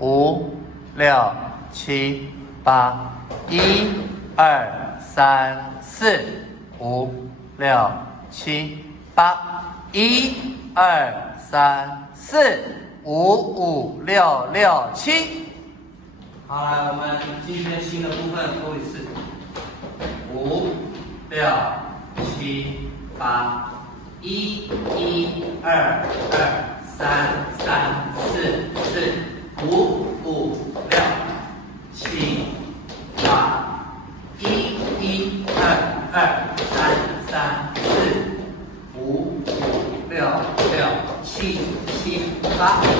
5、6、7、8，1、2、3、4、5、6、7、8，1、2、3、4、5、5、6、6、7。好，来，我们今天新的部分多一次，5、6、7、8，1、2、3、4、5、5、6、7、8，1、2、3、4、5、5、6、7、8。